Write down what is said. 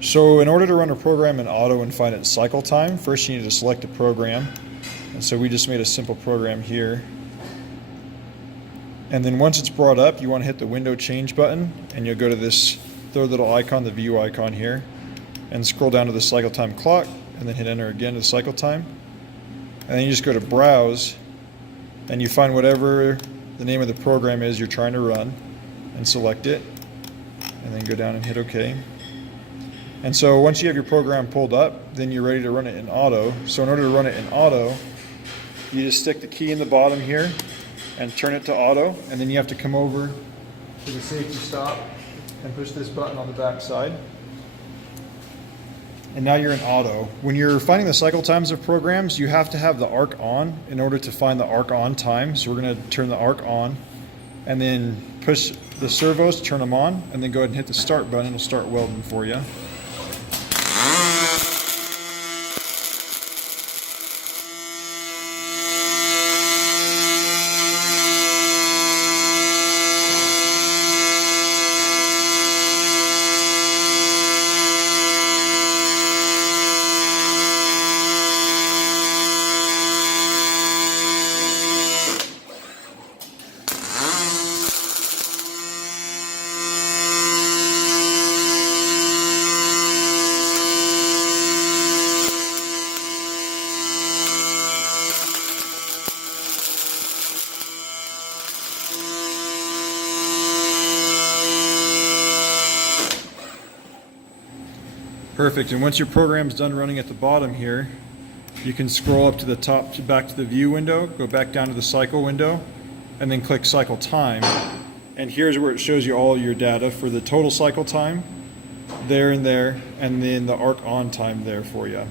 So in order to run a program in auto and find its cycle time, first you need to select a program. And so we just made a simple program here. And then once it's brought up, you want to hit the window change button, and you'll go to this third little icon, the view icon here, and scroll down to the cycle time clock, and then hit enter again to the cycle time. And then you just go to browse, and you find whatever the name of the program is you're trying to run, and select it, and then go down and hit OK. And so once you have your program pulled up, then you're ready to run it in auto. So in order to run it in auto, you just stick the key in the bottom here and turn it to auto, and then you have to come over to the safety stop and push this button on the back side. And now you're in auto. When you're finding the cycle times of programs, you have to have the arc on in order to find the arc on time. So we're going to turn the arc on, and then push the servos to turn them on, and then go ahead and hit the start button. It'll start welding for you. Perfect, and once your program's done running at the bottom here, you can scroll up to the top, back to the view window, go back down to the cycle window, and then click cycle time. And here's where it shows you all your data for the total cycle time, there and then the arc on time there for you.